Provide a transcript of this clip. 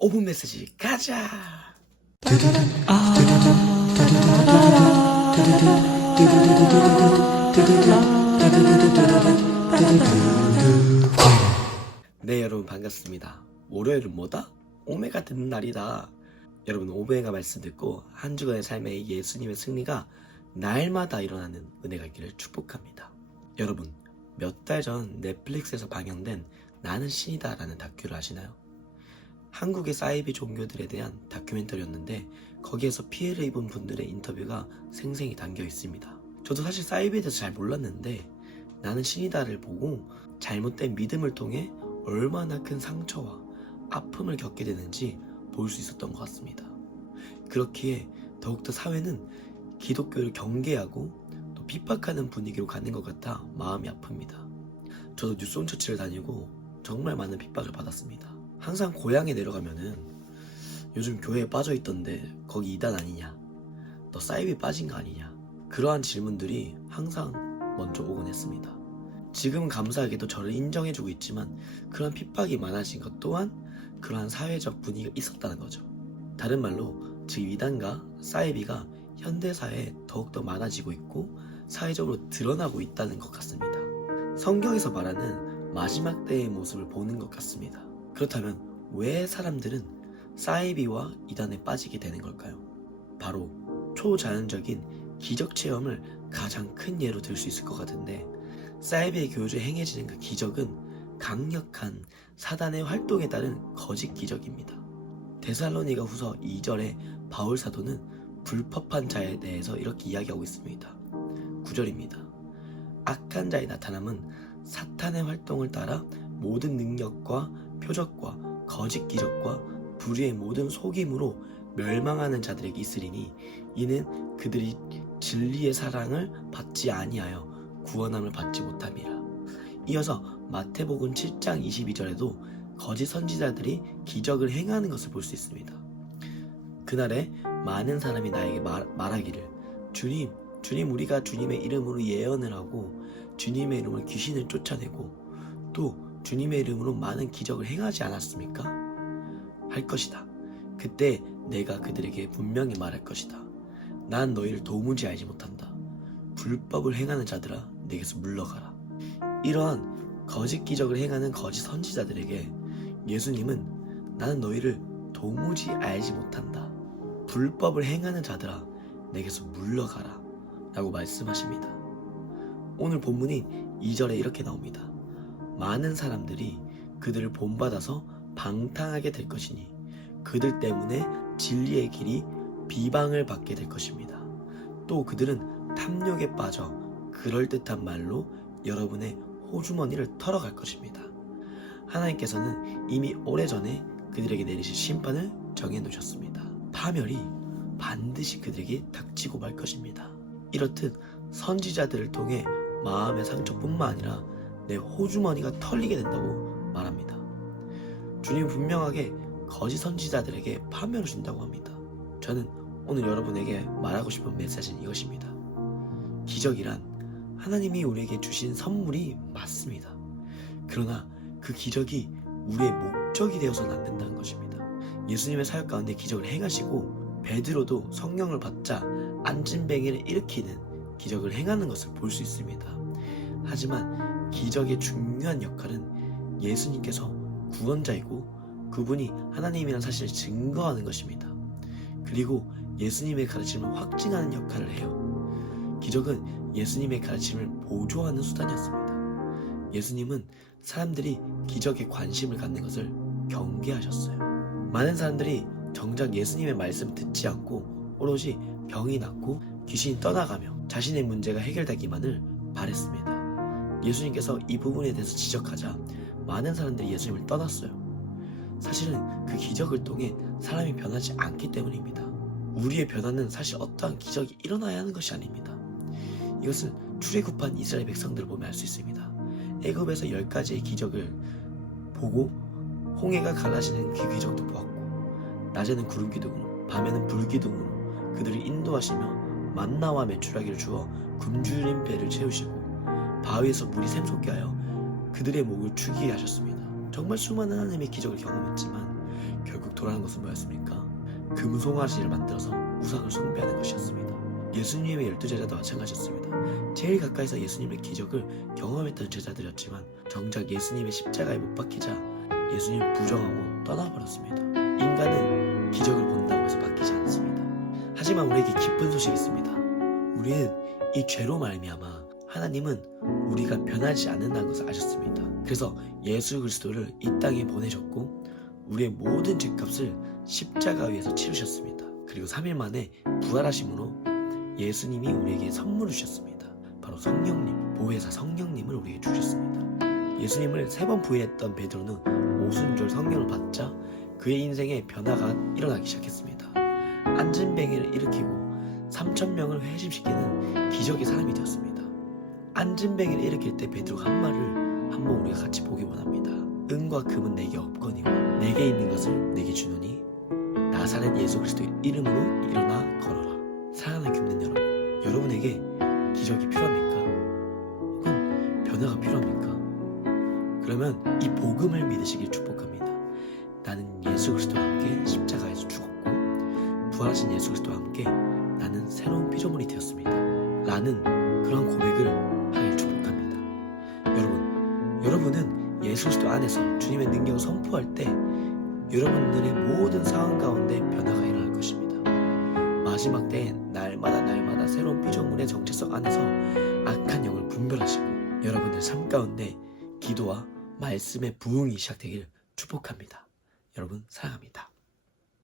5분 메시지 가자. 네, 여러분 반갑습니다. 월요일은 뭐다? 오메가 듣는 날이다. 여러분, 오메가 말씀 듣고 한 주간의 삶에 예수님의 승리가 날마다 일어나는 은혜가 있기를 축복합니다. 여러분, 몇 달 전 넷플릭스에서 방영된 나는 신이다 라는 다큐를 아시나요? 한국의 사이비 종교들에 대한 다큐멘터리였는데 거기에서 피해를 입은 분들의 인터뷰가 생생히 담겨 있습니다. 저도 사실 사이비에 대해서 잘 몰랐는데 나는 신이다를 보고 잘못된 믿음을 통해 얼마나 큰 상처와 아픔을 겪게 되는지 볼 수 있었던 것 같습니다. 그렇기에 더욱더 사회는 기독교를 경계하고 또 핍박하는 분위기로 가는 것 같아 마음이 아픕니다. 저도 뉴스온처치를 다니고 정말 많은 핍박을 받았습니다. 항상 고향에 내려가면은 요즘 교회에 빠져있던데 거기 이단 아니냐, 너 사이비 빠진 거 아니냐, 그러한 질문들이 항상 먼저 오곤 했습니다. 지금은 감사하게도 저를 인정해주고 있지만 그러한 핍박이 많아진 것 또한 그러한 사회적 분위기가 있었다는 거죠. 다른 말로 즉 이단과 사이비가 현대사회에 더욱더 많아지고 있고 사회적으로 드러나고 있다는 것 같습니다. 성경에서 말하는 마지막 때의 모습을 보는 것 같습니다. 그렇다면 왜 사람들은 사이비와 이단에 빠지게 되는 걸까요? 바로 초자연적인 기적 체험을 가장 큰 예로 들 수 있을 것 같은데, 사이비의 교주에 행해지는 그 기적은 강력한 사단의 활동에 따른 거짓 기적입니다. 데살로니가 후서 2절에 바울 사도는 불법한 자에 대해서 이렇게 이야기하고 있습니다. 9절입니다. 악한 자의 나타남은 사탄의 활동을 따라 모든 능력과 표적과 거짓 기적과 불의의 모든 속임으로 멸망하는 자들에게 있으리니 이는 그들이 진리의 사랑을 받지 아니하여 구원함을 받지 못함이라. 이어서 마태복음 7장 22절에도 거짓 선지자들이 기적을 행하는 것을 볼 수 있습니다. 그날에 많은 사람이 나에게 말하기를 주님 우리가 주님의 이름으로 예언을 하고 주님의 이름으로 귀신을 쫓아내고 또 주님의 이름으로 많은 기적을 행하지 않았습니까? 할 것이다. 그때 내가 그들에게 분명히 말할 것이다. 난 너희를 도무지 알지 못한다. 불법을 행하는 자들아, 내게서 물러가라. 이러한 거짓 기적을 행하는 거짓 선지자들에게 예수님은 나는 너희를 도무지 알지 못한다. 불법을 행하는 자들아, 내게서 물러가라 라고 말씀하십니다. 오늘 본문인 2절에 이렇게 나옵니다. 많은 사람들이 그들을 본받아서 방탕하게 될 것이니 그들 때문에 진리의 길이 비방을 받게 될 것입니다. 또 그들은 탐욕에 빠져 그럴듯한 말로 여러분의 호주머니를 털어갈 것입니다. 하나님께서는 이미 오래전에 그들에게 내리실 심판을 정해놓으셨습니다. 파멸이 반드시 그들에게 닥치고 말 것입니다. 이렇듯 선지자들을 통해 마음의 상처뿐만 아니라 내 호주머니가 털리게 된다고 말합니다. 주님은 분명하게 거짓 선지자들에게 파멸을 준다고 합니다. 저는 오늘 여러분에게 말하고 싶은 메시지는 이것입니다. 기적이란 하나님이 우리에게 주신 선물이 맞습니다. 그러나 그 기적이 우리의 목적이 되어서는 안 된다는 것입니다. 예수님의 사역 가운데 기적을 행하시고 베드로도 성령을 받자 안진뱅이를 일으키는 기적을 행하는 것을 볼 수 있습니다. 하지만 기적의 중요한 역할은 예수님께서 구원자이고 그분이 하나님이라는 사실을 증거하는 것입니다. 그리고 예수님의 가르침을 확증하는 역할을 해요. 기적은 예수님의 가르침을 보조하는 수단이었습니다. 예수님은 사람들이 기적에 관심을 갖는 것을 경계하셨어요. 많은 사람들이 정작 예수님의 말씀을 듣지 않고 오롯이 병이 낫고 귀신이 떠나가며 자신의 문제가 해결되기만을 바랬습니다. 예수님께서 이 부분에 대해서 지적하자 많은 사람들이 예수님을 떠났어요. 사실은 그 기적을 통해 사람이 변하지 않기 때문입니다. 우리의 변화는 사실 어떠한 기적이 일어나야 하는 것이 아닙니다. 이것을 출애굽한 이스라엘 백성들을 보면 알 수 있습니다. 애굽에서 10가지의 기적을 보고 홍해가 갈라지는 그 기적도 보았고 낮에는 구름 기둥으로 밤에는 불 기둥으로 그들을 인도하시며 만나와 메추라기를 주어 굶주린 배를 채우시고 바위에서 물이 샘솟게 하여 그들의 목을 축이게 하셨습니다. 정말 수많은 하나님의 기적을 경험했지만 결국 돌아간 것은 뭐였습니까? 금송아지를 만들어서 우상을 숭배하는 것이었습니다. 예수님의 12제자도 마찬가지였습니다. 제일 가까이서 예수님의 기적을 경험했던 제자들이었지만 정작 예수님의 십자가에 못 박히자 예수님을 부정하고 떠나버렸습니다. 인간은 기적을 본다고 해서 바뀌지 않습니다. 하지만 우리에게 기쁜 소식이 있습니다. 우리는 이 죄로 말미암아 하나님은 우리가 변하지 않는다는 것을 아셨습니다. 그래서 예수 그리스도를 이 땅에 보내셨고 우리의 모든 죄값을 십자가 위에서 치르셨습니다. 그리고 3일 만에 부활하심으로 예수님이 우리에게 선물을 주셨습니다. 바로 성령님, 보혜사 성령님을 우리에게 주셨습니다. 예수님을 3번 부인했던 베드로는 오순절 성령을 받자 그의 인생에 변화가 일어나기 시작했습니다. 안진뱅이를 일으키고 3,000명을 회심시키는 기적의 사람이 되었습니다. 안진뱅이를 일으킬 때 베드로가 한 말을 한번 우리가 같이 보기 원합니다. 은과 금은 내게 없거니와 내게 있는 것을 내게 주노니 나사렛 예수 그리스도의 이름으로 일어나 걸어라. 사랑하는 교민 여러분, 여러분에게 기적이 필요합니까? 혹은 변화가 필요합니까? 그러면 이 복음을 믿으시길 축복합니다. 나는 예수 그리스도와 함께 십자가에서 죽었고 부활하신 예수 그리스도와 함께 나는 새로운 피조물이 되었습니다. 라는 그런 고백을 하길 축복합니다. 여러분은 예수 그리스도 안에서 주님의 능력을 선포할 때 여러분들의 모든 상황 가운데 변화가 일어날 것입니다. 마지막 때엔 날마다 새로운 피조물의 정체성 안에서 악한 영을 분별하시고 여러분들 삶 가운데 기도와 말씀의 부흥이 시작되길 축복합니다. 여러분 사랑합니다.